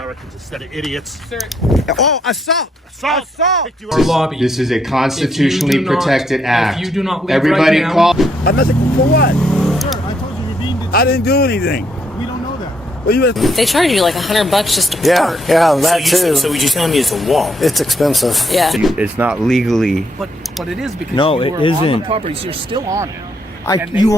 Americans instead of idiots. Sir. Oh, assault! Assault! Our lobby. This is a constitutionally protected act. If you do not leave Everybody right now, call. I'm not for what? Sir, I told you you're being detained. I didn't do anything. We don't know that. Well, you They charge you like $100 just to park. yeah, that too. So what you're telling me is a wall? It's expensive. Yeah. It's not legally. But it is because No, you it are on isn't. the property, so you're still on it.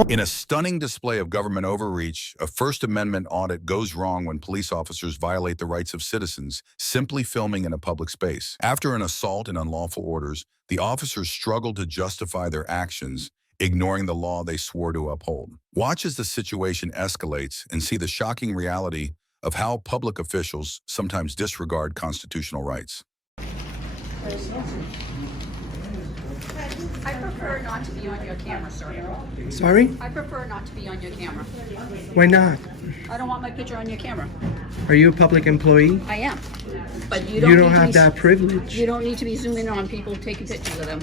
In a stunning display of government overreach, a First Amendment audit goes wrong when police officers violate the rights of citizens, simply filming in a public space. After an assault and unlawful orders, the officers struggle to justify their actions, ignoring the law they swore to uphold. Watch as the situation escalates and see the shocking reality of how public officials sometimes disregard constitutional rights. I prefer not to be on your camera, sir. Sorry? I prefer not to be on your camera. Why not? I don't want my picture on your camera. Are you a public employee? I am. But You don't need to have be, that privilege. You don't need to be zooming in on people taking pictures of them.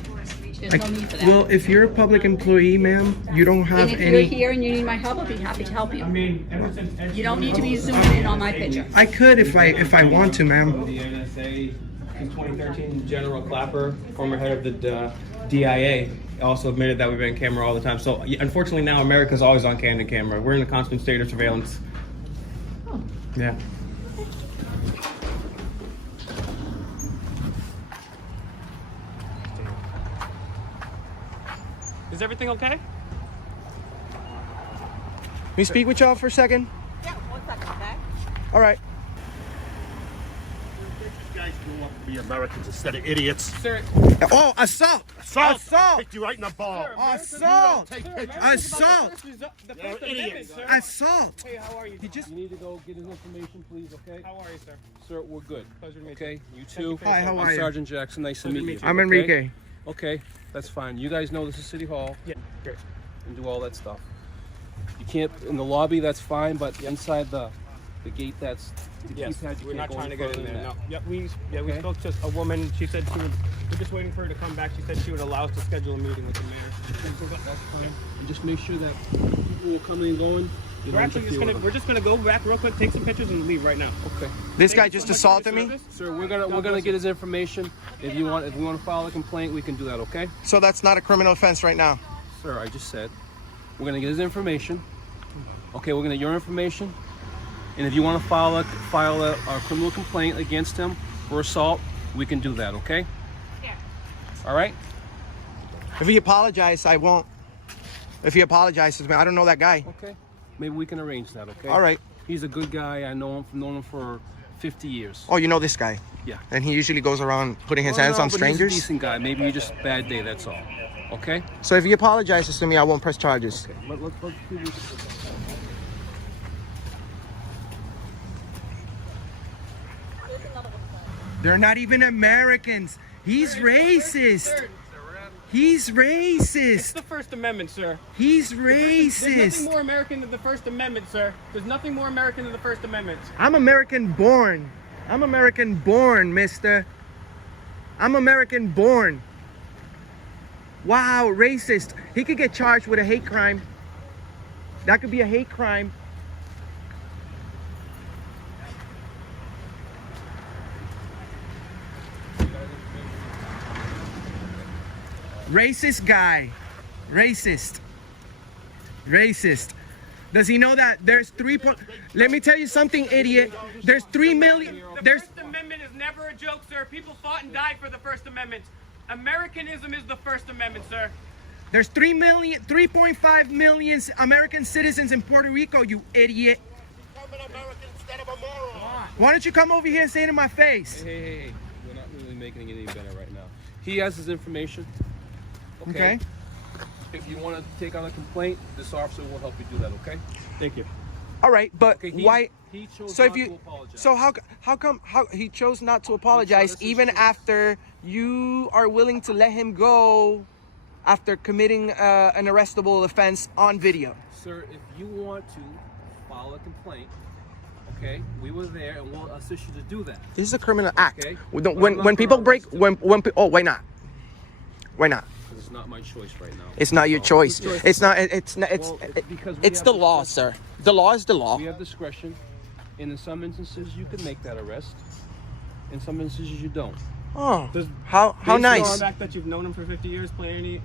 There's no need for that. Well, if you're a public employee, ma'am, you don't have and if any. you're here and you need my help, I'll be happy to help you. You don't need to be zooming in on my picture. I could if I want to, ma'am. The NSA in 2013, General Clapper, former head of the DIA, also admitted that we've been on camera all the time. So unfortunately now America's always on candid camera. We're in a constant state of surveillance. Oh. Yeah. Is everything okay? Can we speak with y'all for a second? Yeah, 1 second, okay? All right. You guys grew up to be Americans instead of idiots. Sir. Oh, assault! Assault! Assault! Hit you right in the ball. Assault! Take pictures. Assault! The You're First an idiot. Amendment, sir. Assault! Hey, how are you? You need to go get his information, please, okay? How are you, sir? Sir, we're good. Pleasure to meet Okay, you too. Hi, how are I'm you? Sergeant Jackson. Nice to meet you. I'm okay? Enrique. Okay, that's fine. You guys know this is City Hall. Yeah, great. And do all that stuff. You can't in the lobby. That's fine, but inside the gate, that's the Yes, keypad. You we're can't not go trying to any get further in there. than No. that. Yep, we Okay. spoke to a woman. She said she would. We're just waiting for her to come back. She said she would allow us to schedule a meeting with the mayor. That's fine. And just make sure that people who are coming and going. You We're don't actually interfere with them. we're just gonna go back real quick, take some pictures, and leave right now. Okay. This guy Thank you just so much assaulted for your me? service. Sir, we're gonna get his information. If you want to file a complaint, we can do that. Okay. So that's not a criminal offense right now. Sir, I just said we're gonna get his information. Okay, we're gonna get your information, and if you want to file a criminal complaint against him for assault, we can do that. Okay. Yeah. All right. If he apologizes, I won't. If he apologizes, man, I don't know that guy. Okay. Maybe we can arrange that. Okay. All right. He's a good guy. I known him for 50 years. Oh, you know this guy? Yeah. And he usually goes around putting his Well, hands no, on but strangers? He's a decent guy. Maybe you just bad day. That's all. Okay. So if he apologizes to me, I won't press charges. Okay. Let's do They're not even Americans. He's racist. He's It's racist. the First Amendment, sir. He's There's nothing racist. more American than the First Amendment, sir. There's nothing more American than the First Amendment. I'm American born. I'm American born, mister. I'm American born. Wow, racist. He could get charged with a hate crime. That could be a hate crime. Racist guy. Racist. Racist. Does he know that there's let me tell you something, idiot. There's 3 million. The First Amendment is never a joke, sir. People fought and died for the First Amendment. Americanism is the First Amendment, sir. There's 3.5 million American citizens in Puerto Rico, you idiot. Become an American instead of a moron. Why don't you come over here and say it in my face? Hey. We're not really making it any better right now. He has his information. Okay. If you want to take on a complaint, this officer will help you do that. Okay. Thank you. All right, but Okay. why? He chose So not if you, to apologize. so how come he chose not to apologize this is even true. after you are willing to let him go after committing an arrestable offense on video? Sir, if you want to file a complaint, okay, we were there and we'll assist you to do that. This is a criminal act. Okay. When people break, oh, why not? Why not? Because it's not my choice right now. It's not your So, choice. whose choice It's is it? not. It's Well, because we it's have the law, discretion. sir. The law is the law. We have discretion. And in some instances, you can make that arrest. In some instances, you don't. Oh, Does- how Based on nice. the fact that you've known him for 50 years, play any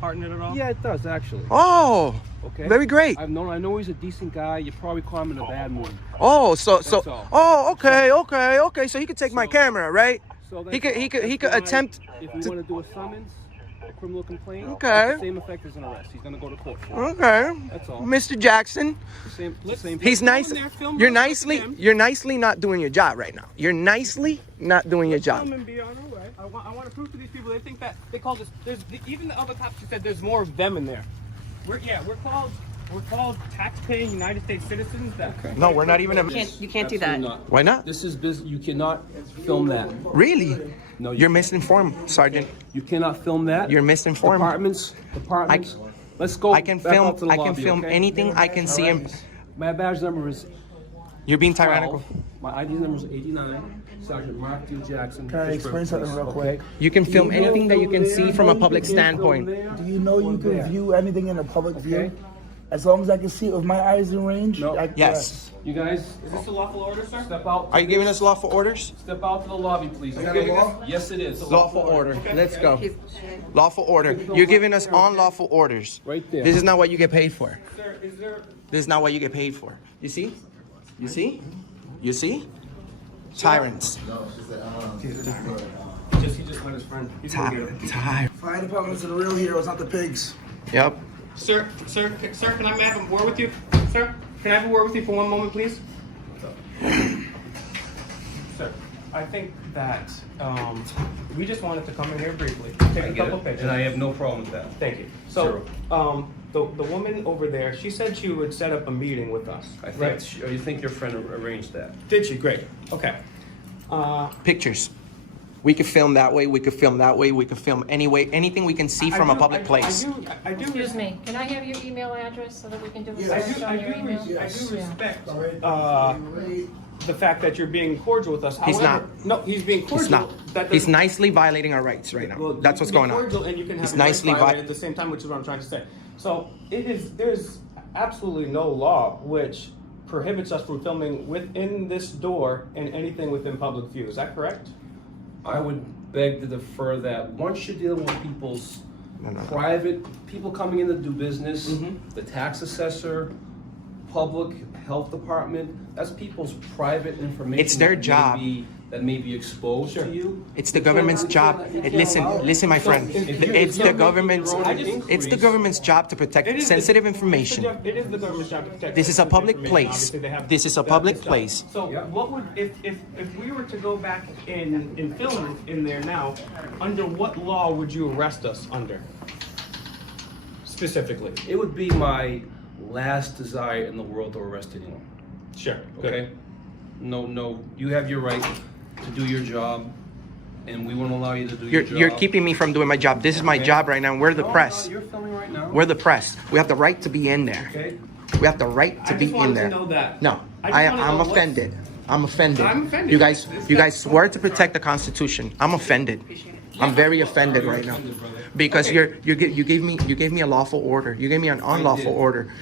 part in it at all? Yeah, it does actually. Oh, Okay. very great. I know he's a decent guy. You probably caught him in a bad mood. Oh, so That's all. oh, okay. So he could take my camera, right? So He could that's why attempt. If you want to do a summons, a criminal complaint, Okay. it's the same effect as an arrest. He's gonna go to court for it. Okay, That's all. Mr. Jackson. The same. He's nice. in there, film You're those nicely. with him. You're nicely not doing your job right now. You're nicely not doing your job. Come and be on our way. I want to prove to these people. They think that they call this. Even the other cops who said there's more of them in there. We're called tax-paying United States citizens. That No, we're not even a. You can't do Absolutely that. not. Why not? This is business. You cannot film that. Really? No, You're misinformed, Sergeant. You cannot film that. You're misinformed. Departments. Let's go. I can back film. out to the I can lobby, film okay? anything I can see him. My badge number is You're being 12. tyrannical. My ID number is 89. Sergeant Mark D. Jackson. Can I explain something real quick? You can film anything that you can see from a public standpoint. Do you know you can view anything in a public view? Okay. As long as I can see it with my eyes in range? No. Yes. You guys, is this a lawful order, sir? step out. Are you giving us lawful orders? Step out to the lobby, please. got a law? Yes, it is. Lawful order. Let's go. Lawful order. You're giving us unlawful orders. Right there. This is not what you get paid for. Sir, is there? This is not what you get paid for. You see? You see? You see? Tyrants. He just let his friend. He's gonna get him. Tyrant. Fire departments are the real heroes, not the pigs. Yep. Sir, can I have a word with you? Sir, can I have a word with you for one moment, please? Sir, I think that we just wanted to come in here briefly, take a couple pictures. And I have no problem with that. Thank you. So, the woman over there, she said she would set up a meeting with us. I think. Right? You think your friend arranged that? Did she? Great. Okay. Pictures. We could film that way. We could film that way. We could film any way. Anything we can see from a public place. I do. Excuse me, can I have your email address so that we can do a I search do, on your email? I do respect the fact that you're being cordial with us. He's However, not. No, he's being cordial. He's not. That He's doesn't- nicely violating our rights right now. Well, That's you what's can be going on. cordial and you can have He's your rights nicely violated at the same time, which is what I'm trying to say. So there's absolutely no law which prohibits us from filming within this door and anything within public view. Is that correct? I would beg to defer that. Once you're dealing with people's No. private, people coming in to do business, Mm-hmm. the tax assessor, public health department, that's people's private information. It's their that may job. that may be exposed Sure. to you. It's the government's job. Listen, my friend. It's the government's. It's the government's job to protect sensitive information. It is the government's job to protect. This is a public information. place. Obviously, they have This is a that public job. place. So what would if we were to go back and film in there now, under what law would you arrest us under? Specifically. It would be my last desire in the world to arrest anyone. Sure. Okay? No, you have your right to do your job, and we won't allow you to do your job. You're keeping me from doing my job. This is my job right now. We're the No, press. no, you're filming right now. We're the press. We have the right to be in there. Okay? We have the right to I be just in wanted there. to know that. No, I just wanna know I'm what's- offended. I'm offended. I'm offended. You guys swear to protect the Constitution. I'm offended. I'm very offended right now because you gave me a lawful order. You gave me an unlawful order.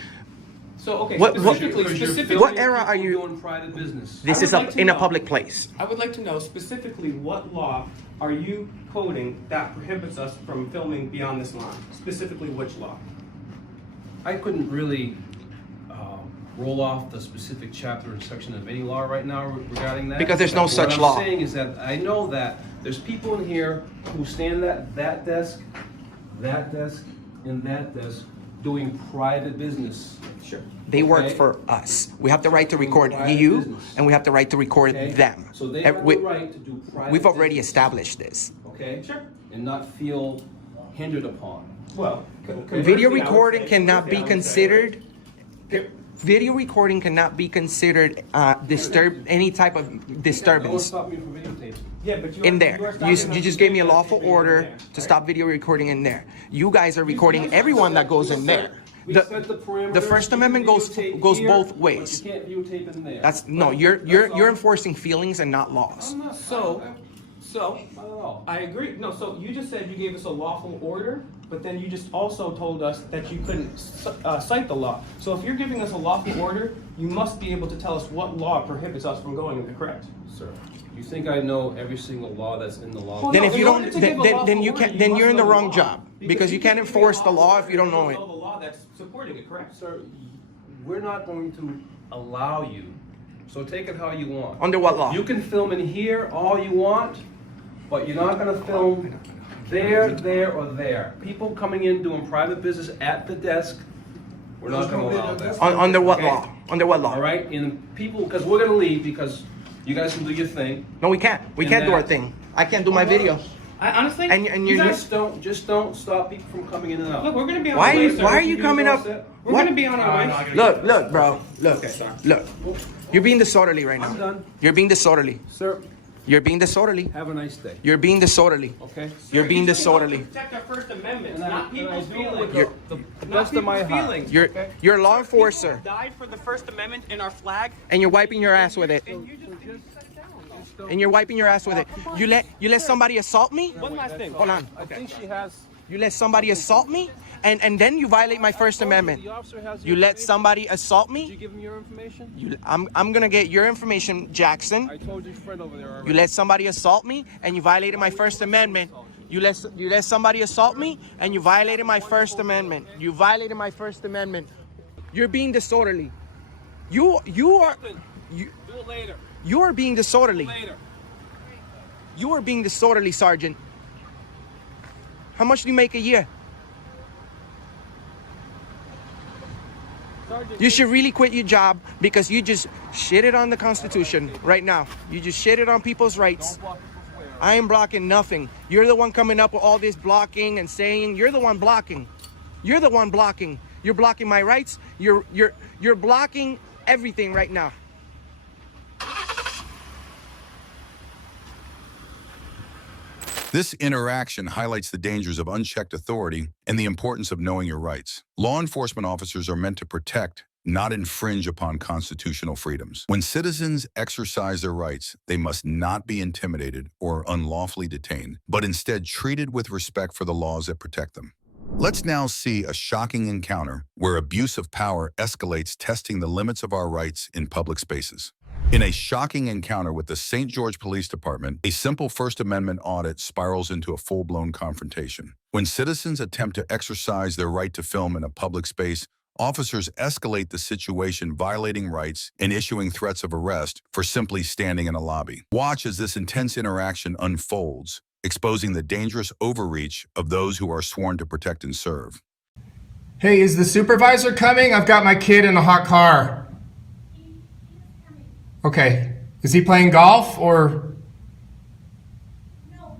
So okay. What- Specifically, what era are you- doing private business? This I is would like to in a know- public place. I would like to know specifically what law are you quoting that prohibits us from filming beyond this line? Specifically, which law? I couldn't really roll off the specific chapter and section of any law right now regarding that. Because there's no such law. What I'm saying is that I know that there's people in here who stand at that desk, and that desk doing private business. Sure. They work Okay. for us. We have the right to record Private you, business. and we have the right to record Okay? them. So they Eh, have we- the right to do private We've already business, established this. okay? Sure. And not feel hindered upon. Well, Video recording cannot be considered. Video recording cannot be considered any type of No one disturbance. stopped me from videotaping. Yeah, but you In are- there, you are you stopping us just from gave me a doing lawful that in order there, to right? stop video recording in there. You guys are recording everyone that goes in there. We set the parameters. The First You can Amendment goes videotape here, both but ways. you can't videotape in there. That's no, That's you're all. enforcing feelings and not laws. So, Not at all. I agree. No, so you just said you gave us a lawful order. but then you just also told us that you couldn't cite the law. So if you're giving us a lawful order, you must be able to tell us what law prohibits us from going into correct. Sir, you think I know every single law that's in the law? Well, Then no, if in you order don't, to give a lawful then you order, can't. Then must you're in the know wrong law. job because you can't enforce the law if you don't know it. Know the law that's supporting it, correct? Sir, we're not going to allow you. So take it how you want. Under what law? You can film in here all you want, but you're not going to film there, or there. People coming in doing private business at the desk, we're not going to allow that. Under what Okay? law? Under what law? All right, and people, because we're going to leave because you guys can do your thing. No, we can't. We And can't do our that- thing. I can't do my video. I honestly, And You you're guys just don't stop people from coming in and out. look, we're gonna be on Why our are way, you sir. why are you coming up? We're What? gonna be on our way. Look, bro. Look, Okay, sorry. look. You're being disorderly right now. I'm done. You're being disorderly. Sir, You're being disorderly. have a nice day. You're being disorderly. Okay? You're being disorderly. Protect our First Amendment, And I not do people's it feelings. with You're- the best of my heart. feelings. You're a law enforcer, Died for the First Amendment and our flag. and you're wiping your ass with it. And you just set it down. And you're wiping your ass with it. You let somebody assault me? One last thing. Hold on. I think she has. You let somebody assault me, and then you violate my First Amendment. The officer has You your let information. somebody assault Did me. you give him your information? I'm gonna get your information, Jackson. I told your friend over there already. You let somebody assault me, and you violated my First Amendment. You let somebody assault me, and you violated my First Amendment. You violated my First Amendment. You're being disorderly. You are you Do it later. you are being disorderly. Later. You are being disorderly, Sergeant. How much do you make a year? You should really quit your job because you just shitted on the Constitution right now. You just shitted on people's rights. I ain't blocking nothing. You're the one coming up with all this blocking and saying you're the one blocking. You're the one blocking. You're blocking my rights. You're blocking everything right now. This interaction highlights the dangers of unchecked authority and the importance of knowing your rights. Law enforcement officers are meant to protect, not infringe upon constitutional freedoms. When citizens exercise their rights, they must not be intimidated or unlawfully detained, but instead treated with respect for the laws that protect them. Let's now see a shocking encounter where abuse of power escalates, testing the limits of our rights in public spaces. In a shocking encounter with the St. George Police Department, a simple First Amendment audit spirals into a full-blown confrontation. When citizens attempt to exercise their right to film in a public space, officers escalate the situation, violating rights and issuing threats of arrest for simply standing in a lobby. Watch as this intense interaction unfolds, exposing the dangerous overreach of those who are sworn to protect and serve. Hey, is the supervisor coming? I've got my kid in a hot car. Okay. Is he playing golf or? No,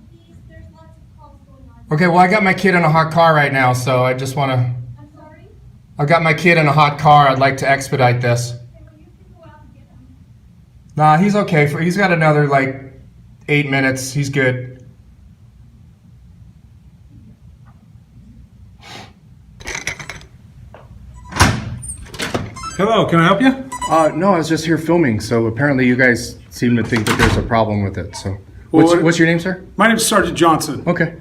there's lots of calls going on. Okay, well, I got my kid in a hot car right now, so I just want to. I'm sorry? I got my kid in a hot car. I'd like to expedite this. Okay, well, you can go out and get him. Nah, he's okay. He's got another, 8 minutes. He's good. Hello, can I help you? No, I was just here filming, so apparently you guys seem to think that there's a problem with it, so. Well, What's your name, sir? My name is Sergeant Johnson. Okay.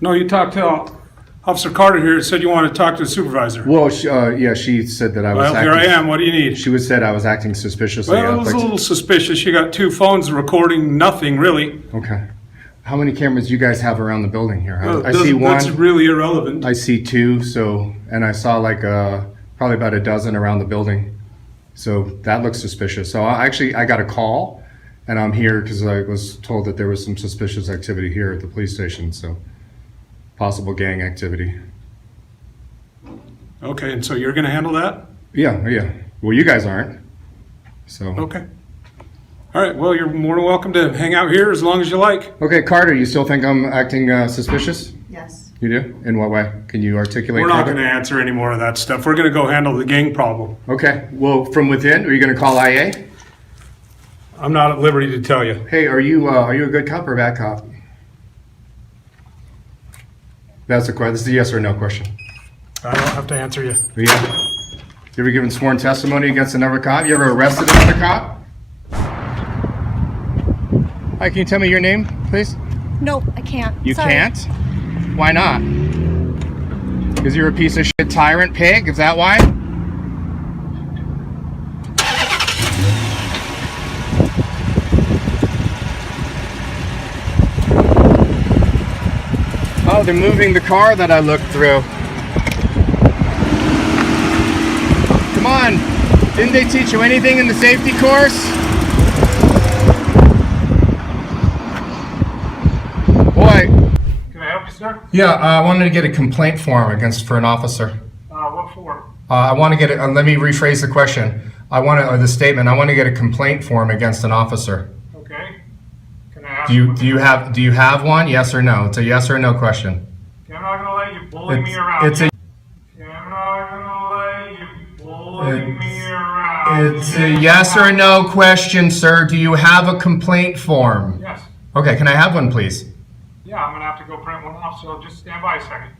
No, you talked to Officer Carter here, said you wanted to talk to the supervisor. Well, yeah, she said that I was Well, here I am. What do you need? She said I was acting suspiciously. Well, it I'd was like a to- little suspicious. You got 2 phones recording nothing, really. Okay. How many cameras do you guys have around the building here? I see That's one. really irrelevant. I see 2. So, and I saw probably about a dozen around the building. So that looks suspicious. So I got a call, and I'm here because I was told that there was some suspicious activity here at the police station. So possible gang activity. Okay, and so you're going to handle that? Yeah. Well, you guys aren't. So. Okay. All right, well, you're more than welcome to hang out here as long as you like. Okay, Carter, you still think I'm acting suspicious? Yes. You do? In what way? Can you articulate We're not further? going to answer any more of that stuff. We're going to go handle the gang problem. Okay. Well, from within, are you going to call IA? I'm not at liberty to tell you. Hey, are you a good cop or a bad cop? That's a question. This is a yes or no question. I don't have to answer you. Yeah. You ever given sworn testimony against another cop? You ever arrested another cop? Hi, can you tell me your name, please? No, I can't. You Sorry. can't? Why not? Because you're a piece of shit tyrant pig? Is that why? Oh, they're moving the car that I looked through. Come on. Didn't they teach you anything in the safety course? Boy. Can I help you, sir? Yeah, I wanted to get a complaint form for an officer. What for? I want to get it. Let me rephrase the question. I want to, or the statement. I want to get a complaint form against an officer. Okay. Can I ask Do you have one? Yes or no? It's a yes or no question. I'm not gonna let you bully me around. I'm not gonna let you bully me around. It's a yes or no question, sir. Do you have a complaint form? Yes. Okay, can I have one, please? Yeah, I'm gonna have to go print one off, so just stand by a second.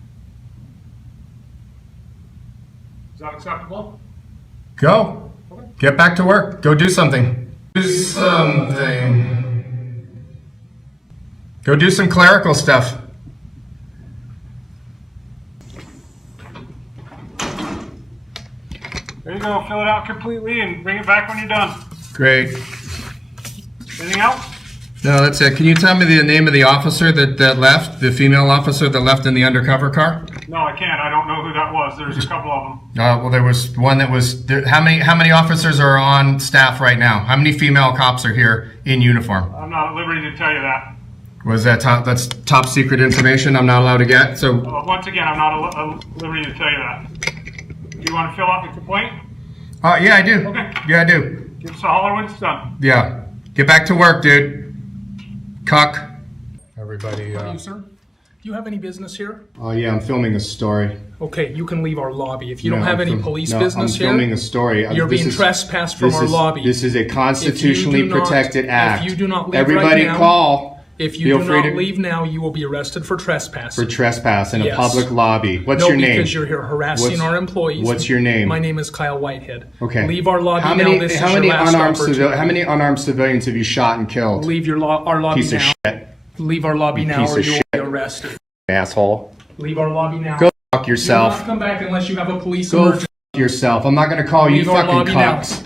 Is that acceptable? Go. Get back to work. Go do something. Do something. Go do some clerical stuff. There you go, fill it out completely and bring it back when you're done. Great. Anything else? No, that's it. Can you tell me the name of the officer that left, the female officer that left in the undercover car? No, I can't. I don't know who that was. There's a couple of them. Well, there was one that was. How many officers are on staff right now? How many female cops are here in uniform? I'm not at liberty to tell you that. Was that that's top secret information I'm not allowed to get? So Once again, I'm not at liberty to tell you that. Do you want to fill out the complaint? yeah, I do. Okay. Yeah, I do. Give us a holler when it's done. Yeah. Get back to work, dude. Cuck. Everybody. You, sir? Do you have any business here? Oh yeah, I'm filming a story. Okay, you can leave our lobby. If you don't have any police business here, I'm filming a story. You're being trespassed from our lobby. This is a constitutionally protected act. If you do not leave Everybody right now, call. If you do not leave now, you will be arrested for trespass. For trespass in a public lobby. What's your name? No, because you're here harassing our employees. What's your name? My name is Kyle Whitehead. Okay. Leave our lobby now. This is your last opportunity. How many unarmed civilians have you shot and killed? Leave our lobby Piece now. Of shit. Leave our lobby now, Piece or of you will shit. be arrested. Asshole. Leave our lobby now. Go fuck yourself. Do not come back unless you have a police Go emergency. fuck yourself. I'm not gonna call you fucking cocks.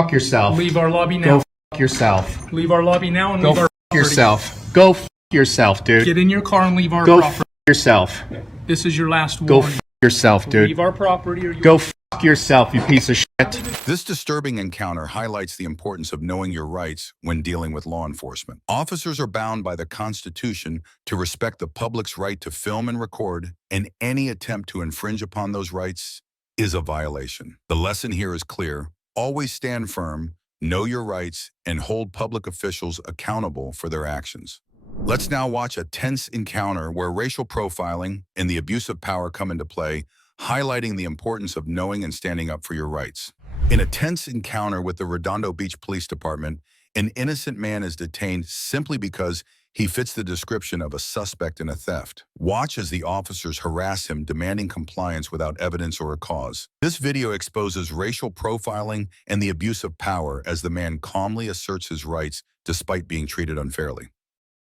Fuck yourself. Leave our lobby now. Go fuck yourself. Leave our lobby now and Go leave our fuck yourself. Go fuck yourself, dude. Get in your car and leave our Go property. fuck yourself. This is your last Go warning. fuck yourself, dude. Leave our property or you Go fuck yourself, you piece of shit. This disturbing encounter highlights the importance of knowing your rights when dealing with law enforcement. Officers are bound by the Constitution to respect the public's right to film and record, and any attempt to infringe upon those rights is a violation. The lesson here is clear. Always stand firm, know your rights, and hold public officials accountable for their actions. Let's now watch a tense encounter where racial profiling and the abuse of power come into play, highlighting the importance of knowing and standing up for your rights. In a tense encounter with the Redondo Beach Police Department, an innocent man is detained simply because he fits the description of a suspect in a theft. Watch as the officers harass him, demanding compliance without evidence or a cause. This video exposes racial profiling and the abuse of power as the man calmly asserts his rights despite being treated unfairly.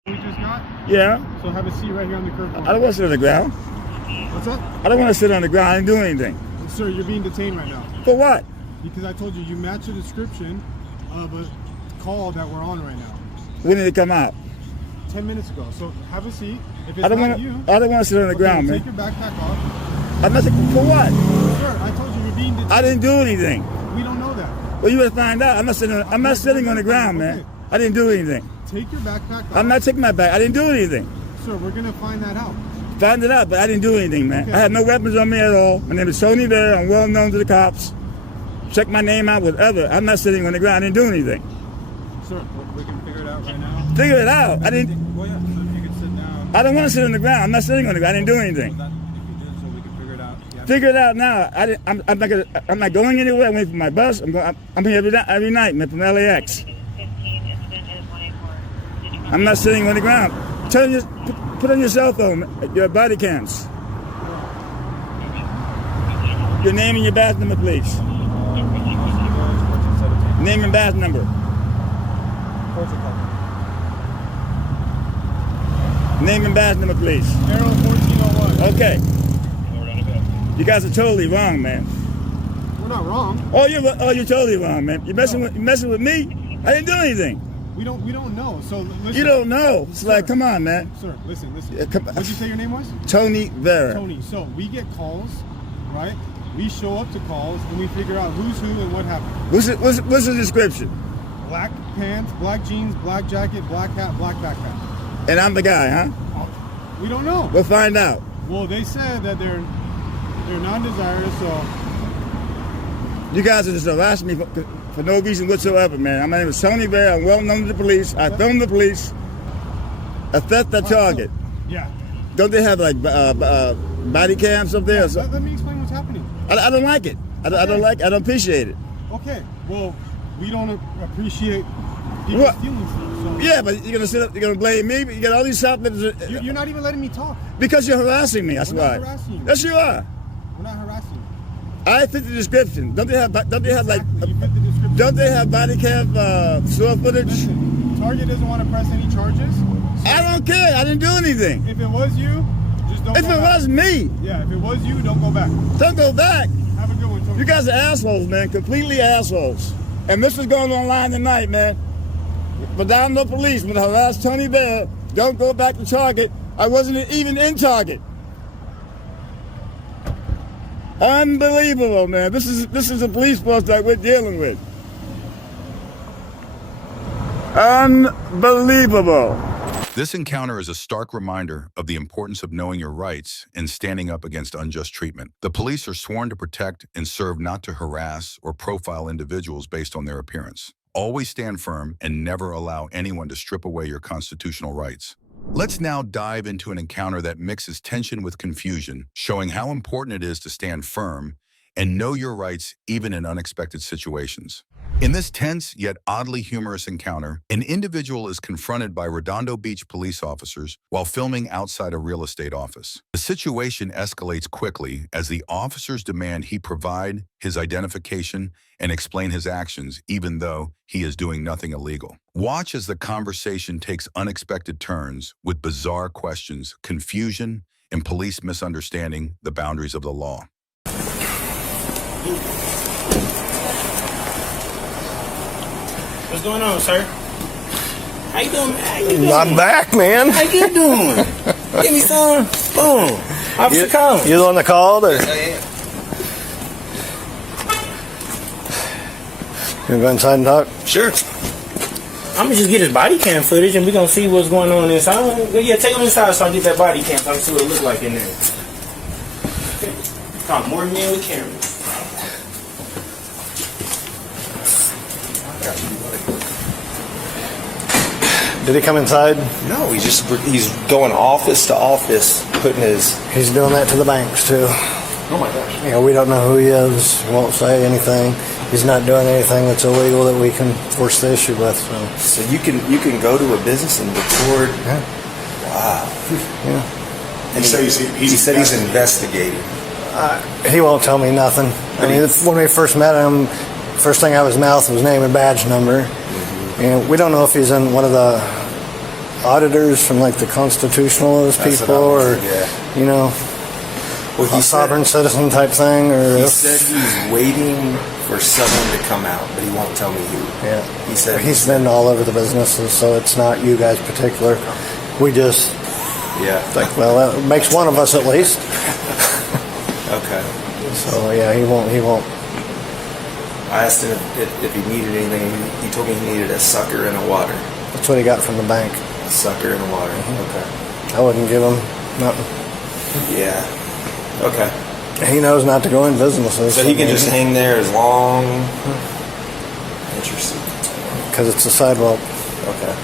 We just got? Yeah. So have a seat right here on the curb. I don't want to sit on the ground. What's up? I don't want to sit on the ground. I didn't do anything. Sir, you're being detained right now. For what? Because I told you, you match the description of a call that we're on right now. When did it come out? 10 minutes ago. So have a seat. If it's I don't not want to. you, I don't want to sit on the ground, take man. your backpack off. I'm not. For what? Sir, I told you you're being detained. I didn't do anything. We don't know that. Well, you better find out. I'm not sitting. I'm not sitting on the ground, man. I didn't do anything. Take your backpack off. I'm not taking my back. I didn't do anything. Sir, we're going to find that out. Find it out, but I didn't do anything, man. I had no weapons on me at all. My name is Tony Bear. I'm well known to the cops. Check my name out with other. I'm not sitting on the ground. I didn't do anything. Sir, we can figure it out right now. Figure it out. I didn't. Well, yeah, so if you could sit down. I don't want to sit on the ground. I'm not sitting on the ground. I didn't do anything. If you did, so we can figure it out. Yeah. Figure it out now. I'm not going anywhere. I'm waiting for my bus. I'm here every night, man, from LAX. I'm not sitting on the ground. Put on your cell phone, your body cams. Your name and your badge number, please. Name and badge number. Name and badge number, please. Arrow 1401. Okay. You guys are totally wrong, man. We're not wrong. Oh, you're totally wrong, man. You're messing with me. I didn't do anything. We don't know. So listen. You don't know. It's like, come on, man. Sir, listen. Yeah, What did you say your name was? Tony Vera. Tony. So we get calls, right? We show up to calls and we figure out who's who and what happened. What's the description? Black pants, black jeans, black jacket, black hat, black backpack. And I'm the guy, huh? We don't know. We'll find out. Well, they said that they're non-desirous, so. You guys are just harassing me for no reason whatsoever, man. My name is Tony Vera. I'm well known to the police. I filmed the police. I theft the target. Yeah. Don't they have like body cams up there? Yeah, let me explain what's happening. I don't like it. I don't appreciate it. Okay. Well, we don't appreciate people stealing stuff. So. Yeah, but you're gonna blame me. But you got all these shoplifters. You're not even letting me talk. Because you're harassing me. That's We're why. not harassing you. Yes, you are. We're not harassing you. I fit the description. Don't they have like? Exactly. You fit the description. Don't they have body cam store footage? Listen, Target doesn't want to press any charges. So I don't care. I didn't do anything. If it was you, just don't. If it was me, yeah. If it was you, don't go back. Don't go back. Have a good one, Tony. You guys are assholes, man. Completely assholes. And this is going online tonight, man. Redondo policeman harassed Tony Bear. Don't go back to Target. I wasn't even in Target. Unbelievable, man. This is a police force that we're dealing with. Unbelievable. This encounter is a stark reminder of the importance of knowing your rights and standing up against unjust treatment. The police are sworn to protect and serve, not to harass or profile individuals based on their appearance. Always stand firm and never allow anyone to strip away your constitutional rights. Let's now dive into an encounter that mixes tension with confusion, showing how important it is to stand firm and know your rights even in unexpected situations. In this tense yet oddly humorous encounter, an individual is confronted by Redondo Beach police officers while filming outside a real estate office. The situation escalates quickly as the officers demand he provide his identification and explain his actions, even though he is doing nothing illegal. Watch as the conversation takes unexpected turns with bizarre questions, confusion, and police misunderstanding the boundaries of the law. What's going on, sir? How you doing, man? I'm back, man. How you doing? Give me some. Boom. Officer Collins. You the one that called? Or? Yes, I am. You gonna go inside and talk? Sure. I'm gonna just get his body cam footage and we're gonna see what's going on inside. Yeah, take him inside so I can get that body cam so I can see what it looks like in there. Okay. Come more men with cameras. Did he come inside? No, he's going office to office, putting his. He's doing that to the banks too. Oh my gosh. You know, we don't know who he is. Won't say anything. He's not doing anything that's illegal that we can force the issue with. So you can go to a business and record. Yeah. Wow. Yeah. And he said he's investigating. He won't tell me nothing. I mean, when we first met him, first thing out of his mouth was name and badge number. And we don't know if he's in one of the auditors from like the constitutionalist people or, you know, a sovereign citizen type thing. Or he said he's waiting for someone to come out, but he won't tell me who. Yeah. He said he's been all over the businesses, so it's not you guys particular. We just think, well, that makes one of us at least. Okay. So yeah, he won't. I asked him if he needed anything. He told me he needed a sucker and a water. That's what he got from the bank. A sucker and a water. Okay. I wouldn't give him nothing. Yeah. Okay. He knows not to go in businesses. So he can just hang there as long. Interesting. Because it's a sidewalk. Okay.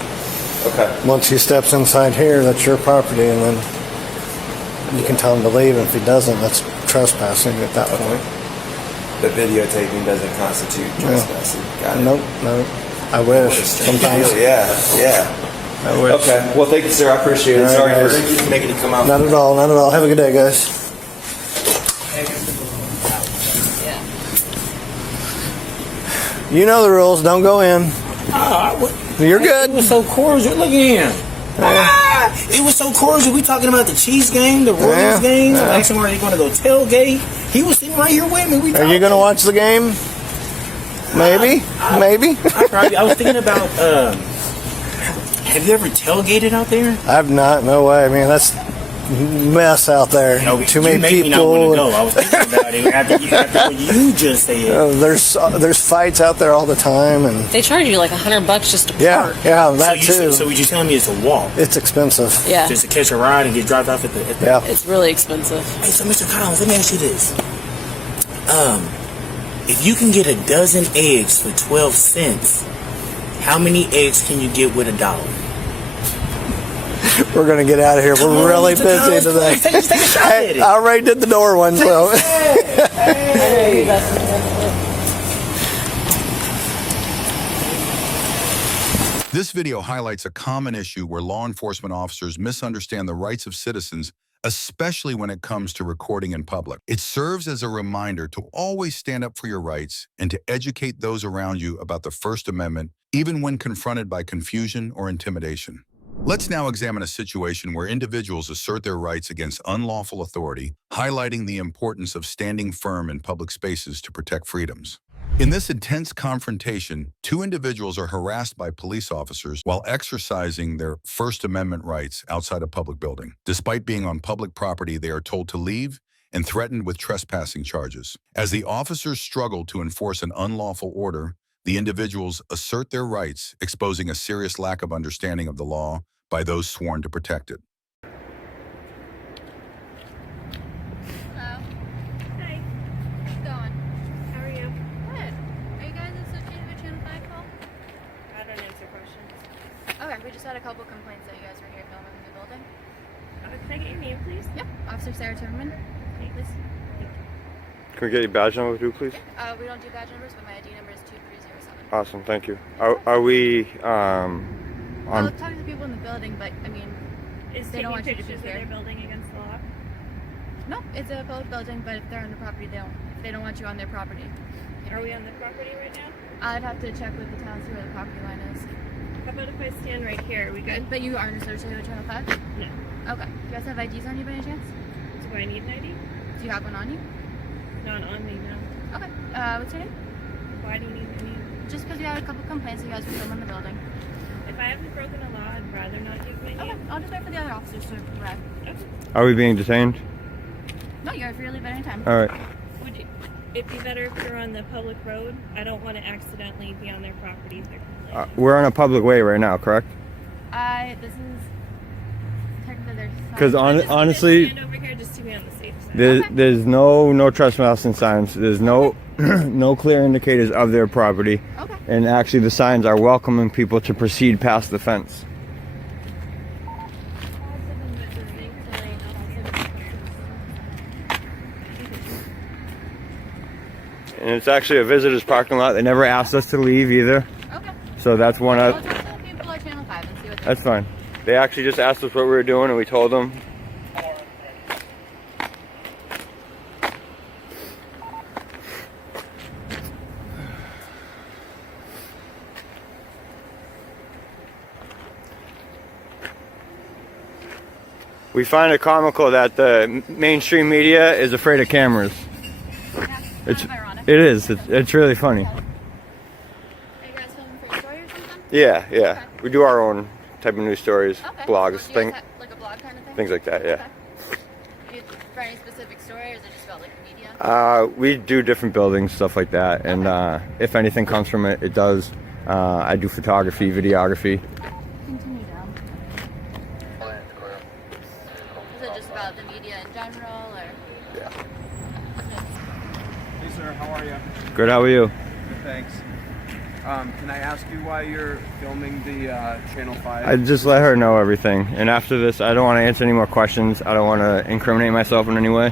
Okay. Once he steps inside here, that's your property, and then you can tell him to leave. And if he doesn't, that's trespassing at that point. The videotaping doesn't constitute trespassing. Got it. Nope. I wish. Sometimes. Yeah. I wish. Okay. Well, thank you, sir. I appreciate it. All right, Sorry guys. for making you come out. Not at all. Not at all. Have a good day, guys. You know the rules. Don't go in. You're good. It was so cordial. Look at him. It was so cordial. We talking about the Chiefs game, the Royals game. I asked him, are they going to go tailgate? He was sitting right here with me. Are you going to watch the game? Maybe. Maybe. I was thinking about, have you ever tailgated out there? I've not. No way. I mean, that's mess out there. Too many people. Me not want to go. I was thinking about it after what you just said. There's fights out there all the time, and They charge you like $100 just to park. yeah, that too. So what you telling me it's a walk? It's expensive. Yeah. Just to catch a ride and get dropped off at the Yeah. It's really expensive. Hey, so Mr. Collins, let me ask you this. If you can get a dozen eggs for 12 cents, how many eggs can you get with $1? We're gonna get out of here. We're really busy today. Take a shot at it. I already did the door one, so. This video highlights a common issue where law enforcement officers misunderstand the rights of citizens, especially when it comes to recording in public. It serves as a reminder to always stand up for your rights and to educate those around you about the First Amendment, even when confronted by confusion or intimidation. Let's now examine a situation where individuals assert their rights against unlawful authority, highlighting the importance of standing firm in public spaces to protect freedoms. In this intense confrontation, two individuals are harassed by police officers while exercising their First Amendment rights outside a public building. Despite being on public property, they are told to leave and threatened with trespassing charges. As the officers struggle to enforce an unlawful order, the individuals assert their rights, exposing a serious lack of understanding of the law by those sworn to protect it. Hello. Hi. How's it going? How are you? Good. Are you guys associated with Channel 5 call? I don't answer questions. Okay, we just had a couple complaints that you guys were here filming in the building. Can I get your name, please? Yep. Officer Sarah Timmerman. Okay, please. Can we get your badge number too, please? We don't do badge numbers, but my ID number is 2307. Awesome, thank you. Are we I'll talk to the people in the building, but I mean, they don't want you to be here. building against the law? No, it's a public building, but if they're on the property, they don't want you on their property. Are we on the property right now? I'd have to check with the town, see where the property line is. How about if I stand right here? Are we good? But you aren't associated with Channel 5? No. Okay. Do you guys have IDs on you by any chance? Do I need an ID? Do you have one on you? Not on me, no. Okay. What's your name? Why do you need an ID? Just because we had a couple complaints you guys were filming in the building. If I haven't broken a law, I'd rather not give my name. Okay. I'll just wait for the other officers to arrive. Okay. Are we being detained? No, you're free to leave at any time. All right. Would it be better if you're on the public road? I don't want to accidentally be on their property if they're complaining. We're on a public way right now, correct? This is technically there's. Because honestly, Stand over here just to be on the safe side. there's no trespassing signs. There's no no clear indicators of their property. Okay. And actually, the signs are welcoming people to proceed past the fence. And it's actually a visitor's parking lot. They never asked us to leave either. Okay. So that's one We'll of. talk to the people at Channel 5 and see what they That's fine. They actually just asked us what we were doing, and we told them. We find it comical that the mainstream media is afraid of cameras. It's ironic. It is. It's really funny. Are you guys filming for a story or something? Yeah. Okay. We do our own type of news stories, Okay. blogs, So do you guys have, like a blog kind of thing? things like that. Yeah. Okay. For any specific story, or is it just about like media? We do different buildings, stuff like that, and if anything comes from it, it does. I do photography, videography. Continue down. Is it just about the media in general, or? Yeah. Hey sir, how are you? Good. How are you? Good, thanks. Can I ask you why you're filming the Channel 5? I just let her know everything, and after this, I don't want to answer any more questions. I don't want to incriminate myself in any way.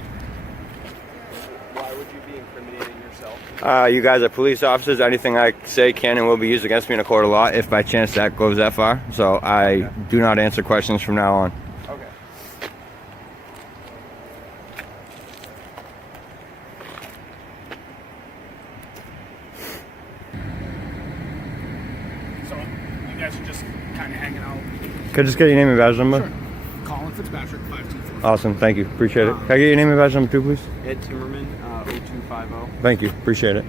Why would you be incriminating yourself? You guys are police officers. Anything I say can and will be used against me in a court of law if by chance that goes that far. So I do not answer questions from now on. Okay. So, you guys are just kind of hanging out. Could I just get your name and badge number? Sure. Colin Fitzpatrick, 524. Awesome, thank you. Appreciate it. Can I get your name and badge number too, please? Ed Timmerman, 0250. Thank you. Appreciate it.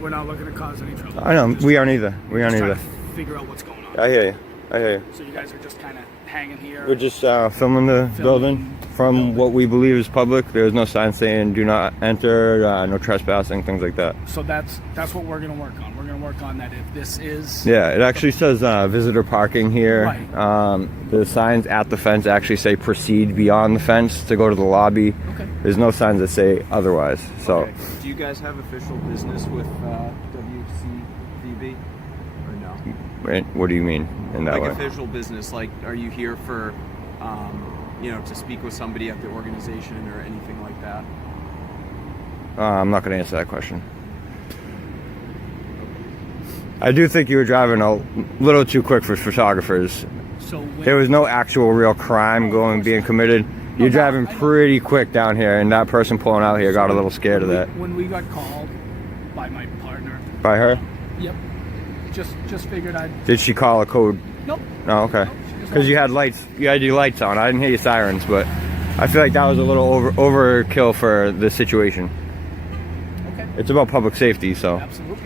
We're not looking to cause any trouble. I know. We aren't either. We aren't either. Trying to figure out what's going on. I hear you. I hear you. So you guys are just kind of hanging here. We're just filming the building from what we believe is public. There's no sign saying do not enter, no trespassing, things like that. So that's what we're going to work on. We're going to work on that if this is... Yeah, it actually says visitor parking here. Right. The signs at the fence actually say proceed beyond the fence to go to the lobby. Okay. There's no signs that say otherwise. So. Okay. Do you guys have official business with WCVB or no? Right, what do you mean in that like way? Official business, like are you here for, to speak with somebody at the organization or anything like that? I'm not going to answer that question. I do think you were driving a little too quick for photographers. So there was no actual real crime being committed. You're driving pretty quick down here, and that person pulling out here got a little scared of that. When we got called by my partner. By her? Yep. Just figured I'd... Did she call a code? Nope. Oh, okay. Because you had lights. You had your lights on. I didn't hear your sirens, but I feel like that was a little overkill for the situation. Okay. It's about public safety, so. Absolutely.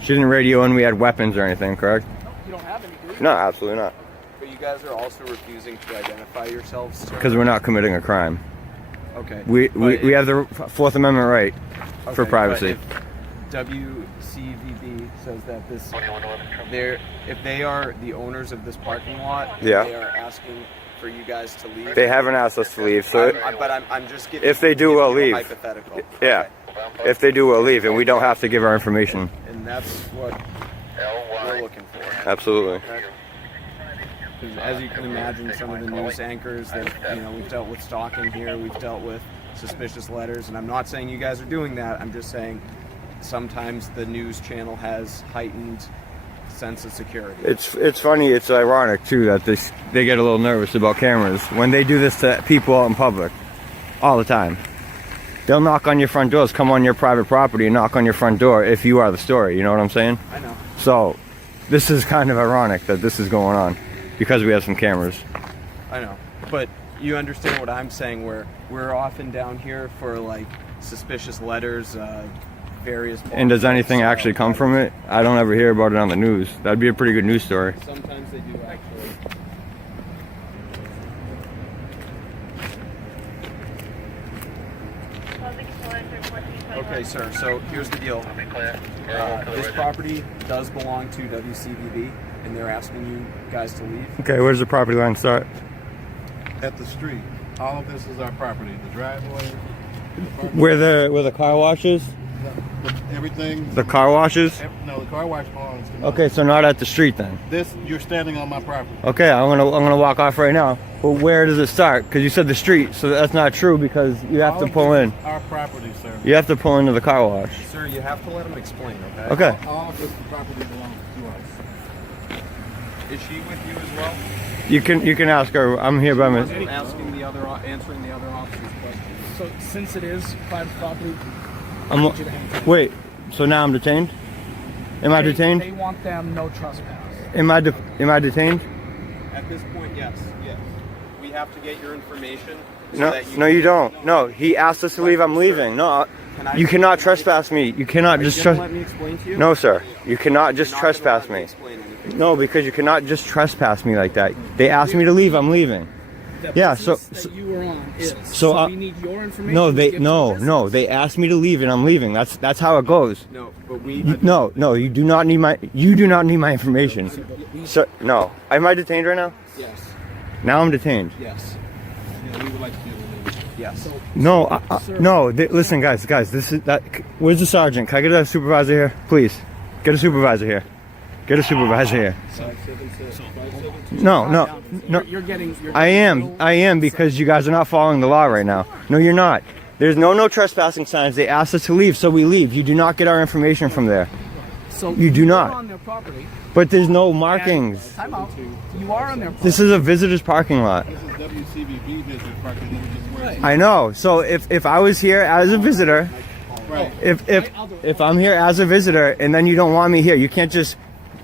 She didn't radio in we had weapons or anything, correct? No, you don't have any, do you? No, absolutely not. But you guys are also refusing to identify yourselves, sir? Because we're not committing a crime. Okay. We have the Fourth Amendment right for Okay, privacy. but if WCVB says that if they are the owners of this parking lot, Yeah. they are asking for you guys to leave. They haven't asked us to leave, so I'm just giving. if they do, we'll giving you a leave. Hypothetical. Yeah. If they do, we'll leave, and we don't have to give our information. And that's what we're looking for. Absolutely. Because as you can imagine, some of the news anchors that we've dealt with stalking here, we've dealt with suspicious letters, and I'm not saying you guys are doing that. I'm just saying sometimes the news channel has heightened sense of security. It's funny. It's ironic too that they get a little nervous about cameras when they do this to people out in public all the time. They'll knock on your front doors, come on your private property and knock on your front door if you are the story. You know what I'm saying? I know. So this is kind of ironic that this is going on because we have some cameras. I know, but you understand what I'm saying, where we're often down here for like suspicious letters, various... And does anything actually come from it? I don't ever hear about it on the news. That'd be a pretty good news story. Sometimes they do actually. Okay, sir, so here's the deal. This property does belong to WCVB, and they're asking you guys to leave. Okay, where's the property line start? At the street. All of this is our property. The driveway. Where the car wash is? Everything. The car washes? No, the car wash belongs to me. Okay, so not at the street then. You're standing on my property. Okay, I'm gonna walk off right now. But where does it start? Because you said the street, so that's not true because you have to pull in. Our property, sir. You have to pull into the car wash. Sir, you have to let him explain, okay? Okay. All of this property belongs to us. Is she with you as well? You can ask her. I'm here by Answering myself. answering the other officer's questions. So since it is private property, Wait. So now I'm detained? Am I detained? They want them no trespass. Am I detained? At this point, yes. We have to get your information. No, you don't. No, he asked us to leave. I'm leaving. No, you cannot trespass me. You cannot just let me explain to you? No, sir. You cannot just trespass me. No, because you cannot just trespass me like that. They asked me to leave. I'm leaving. Yeah, so that you were on is. So we need your information. No. They asked me to leave, and I'm leaving. That's how it goes. No, but we. No. You do not need my information. So no. Am I detained right now? Yes. Now I'm detained. Yes. We would like to do it. Yes. No. Listen, guys. This is that. Where's the sergeant? Can I get a supervisor here, please? Get a supervisor here. No. You're getting. I am because you guys are not following the law right now. No, you're not. There's no trespassing signs. They asked us to leave, so we leave. You do not get our information from there. So you do not. On their property. But there's no markings. Time out. You are on their property. This is a visitor's parking lot. This is WCVB visitor parking. I know. So if I was here as a visitor, Right. If I'm here as a visitor and then you don't want me here, you can't just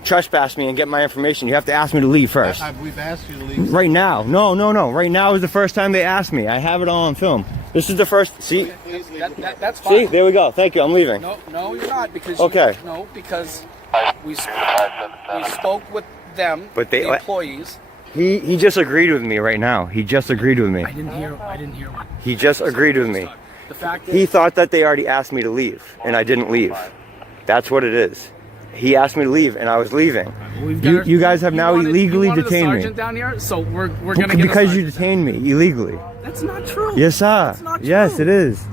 trespass me and get my information. You have to ask me to leave first. We've asked you to leave. Right now. No. Right now is the first time they asked me. I have it all on film. This is the first. See? That's fine. See? There we go. Thank you. I'm leaving. No, you're not, because Okay. because we spoke with them, But they- the employees. He just agreed with me right now. He just agreed with me. I didn't hear what He just agreed with me. the fact He is. thought that they already asked me to leave, and I didn't leave. That's what it is. He asked me to leave, and I was leaving. You guys have now illegally detained me. Sergeant down here, so we're gonna get Because you detained me illegally. That's not true. Yes, sir. That's not Yes, true. it is.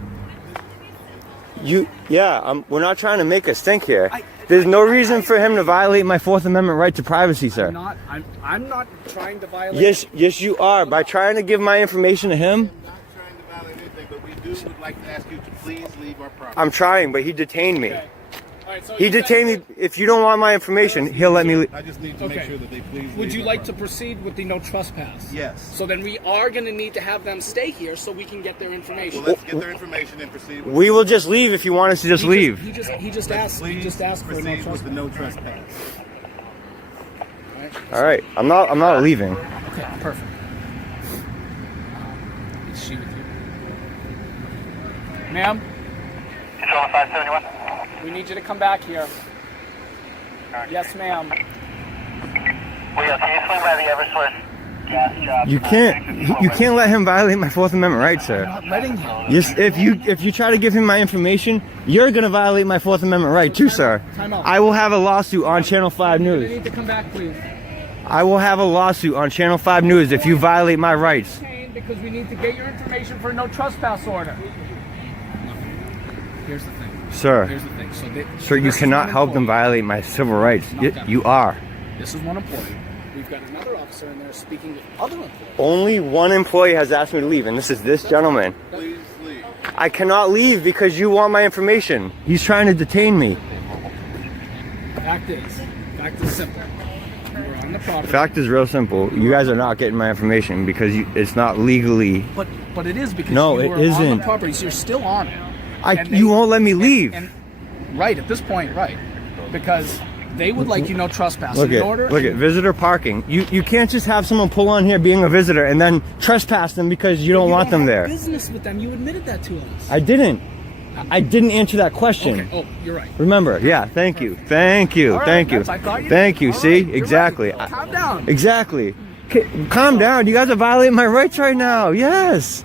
We're not trying to make a stink here. There's no reason for him to violate my Fourth Amendment right to privacy, sir. I'm not trying to violate. Yes, you are. By trying to give my information to him. We would like to ask you to please leave our property. I'm trying, but he detained me. So He detained me. If you don't want my information, he'll let me leave. I just need to make sure that they please Would leave you our like to proceed with the no trespass? Yes. So then we are going to need to have them stay here so we can get their information. Well, let's get their information and proceed. We will just leave if you want us to just leave. He just asked. He just asked for no proceed with trespass. the no trespass. All right. I'm not leaving. Okay, perfect. Is she with you? Ma'am? Control 571. We need you to come back here. Yes, ma'am. We are swing by the Eversource gas shop. You can't let him violate my Fourth Amendment right, sir. I'm not letting him. Yes, if you try to give him my information, you're gonna violate my Fourth Amendment right too, sir. Time out. I will have a lawsuit on Channel 5 You News. need to come back, please. I will have a lawsuit on Channel 5 News if you violate my rights. Because we need to get your information for a no trespass order. Here's the thing. Sir. Here's the thing. Sir, you cannot help them violate my civil rights. You are. This is one employee. We've got another officer in there speaking with other employees. Only one employee has asked me to leave, and this is this gentleman. Please leave. I cannot leave because you want my information. He's trying to detain me. Fact is simple. We're on the The property. fact is real simple. You guys are not getting my information because it's not legally. But it is because No, you it are on isn't. the property, so you're still on it. You won't let me leave. Right, at this point, right. Because they would like you no trespass. Look in order. at visitor parking. You can't just have someone pull on here being a visitor and then trespass them because you don't want them there. Business with them. You admitted that to us. I didn't answer that question. Okay. Oh, you're right. Remember, yeah, thank you. Thank you. All right, Thank you. I thought you Thank you. did. See? All right, you're Exactly. right. Calm down. Exactly. Calm down. You guys are violating my rights right now. Yes.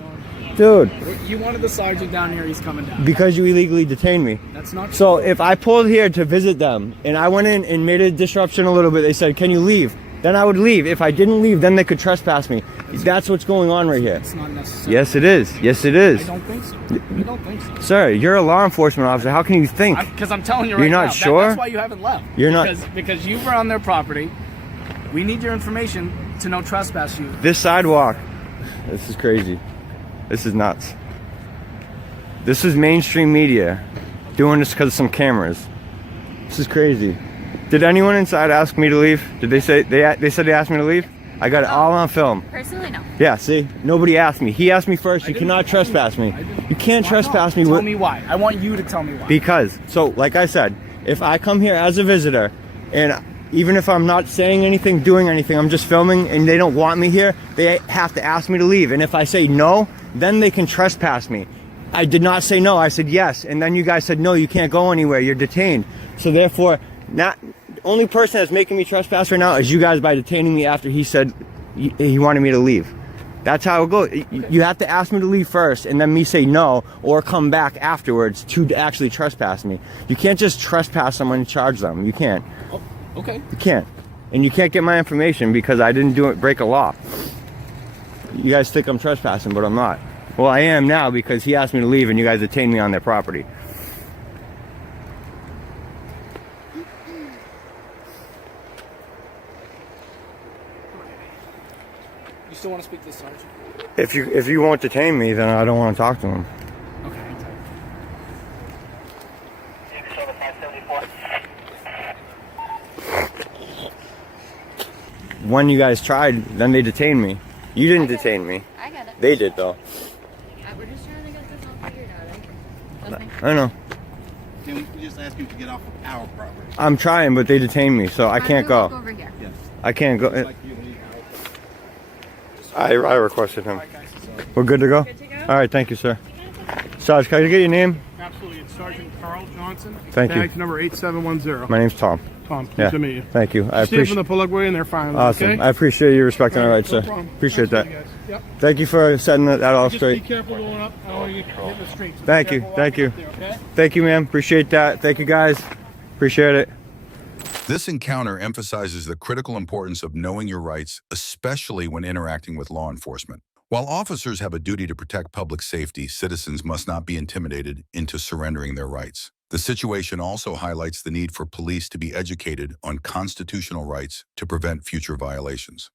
Dude, You wanted the sergeant down here. He's coming down. because you illegally detained me. That's not true. So if I pulled here to visit them and I went in and made a disruption a little bit, they said, "Can you leave?" Then I would leave. If I didn't leave, then they could trespass me. That's what's going on right here. It's not necessary. Yes, it is. Yes, it is. I don't think so. You don't think so? Sir, you're a law enforcement officer. How can you think? Because I'm telling you You're right not now. sure? That's why you haven't left. You're not- Because you were on their property. We need your information to no trespass you. This sidewalk. This is crazy. This is nuts. This is mainstream media doing this because of some cameras. This is crazy. Did anyone inside ask me to leave? Did they say they said they asked me to leave? I got it all on film. Personally, no. Yeah, see? Nobody asked me. He asked me first. You cannot trespass me. You can't trespass me. Tell me why. I want you to tell me why. Because, so like I said, if I come here as a visitor and even if I'm not saying anything, doing anything, I'm just filming and they don't want me here, they have to ask me to leave. And if I say no, then they can trespass me. I did not say no, I said yes. And then you guys said, no, you can't go anywhere, you're detained. So therefore, the only person that's making me trespass right now is you guys by detaining me after he said he wanted me to leave. That's how it goes. You have to ask me to leave first and then me say no or come back afterwards to actually trespass me. You can't just trespass someone and charge them. You can't. Oh, okay. You can't. And you can't get my information because I didn't break a law. You guys think I'm trespassing, but I'm not. Well, I am now because he asked me to leave and you guys detained me on their property. You still want to speak to the sergeant? If you won't detain me, then I don't want to talk to him. Okay. When you guys tried, then they detained me. You didn't detain me. I get it. They did though. We're just trying to get this all figured out. Trust me. I know. Can we just ask you to get off of our property? I'm trying, but they detain me, so I can't Walk go. over here. Yes. I can't go. I requested him. We're good to go? All right, thank you, sir. Sarge, can I get your name? Absolutely. It's Sergeant Carl Johnson. Thank you. Badge number 8710. My name's Tom. Tom, pleased Yeah. to meet you. Thank you. I Stay appreciate. from the public way and they're fine with it, Awesome. okay? I appreciate you respecting our rights, No sir. problem. Appreciate that. Absolutely, guys. Yep. Thank you for setting that all Just straight. be careful going up. I don't want you to hit the streets. So Thank be you. careful Thank you. walking up there, okay? Thank you, ma'am. Appreciate that. Thank you, guys. Appreciate it. This encounter emphasizes the critical importance of knowing your rights, especially when interacting with law enforcement. While officers have a duty to protect public safety, citizens must not be intimidated into surrendering their rights. The situation also highlights the need for police to be educated on constitutional rights to prevent future violations.